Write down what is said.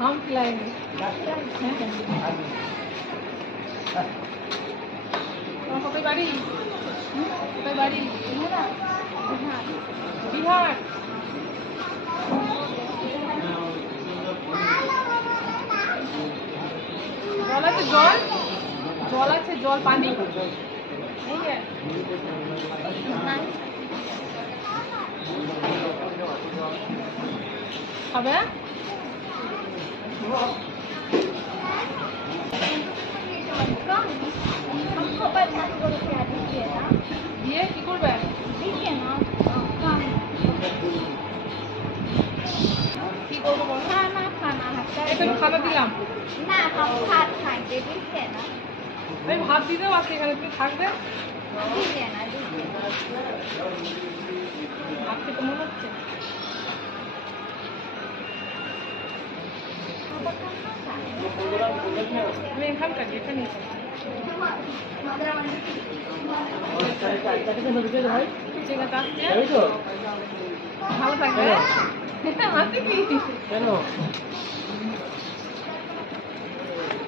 हम खिलाएंगे। कोई बाड़ी बिहार जल আছে জল আছে জল পানি नहीं है খাবে हमको पैसा दीजिए ना দিয়ে কি করবে दीजिए ना कम কি করবো বলো खाना खाना है এটা খানা দিলাম ना हम भात खाएंगे दीजिए ना আমি ভাত দিতেও আছি এখানে তুমি থাকবে दीजिए ना दीजिए ভাত খেতে মনে হচ্ছে আমি এখানকার এখানে ঠিক আছে আসছে ভালো থাকবে আছে কি কেন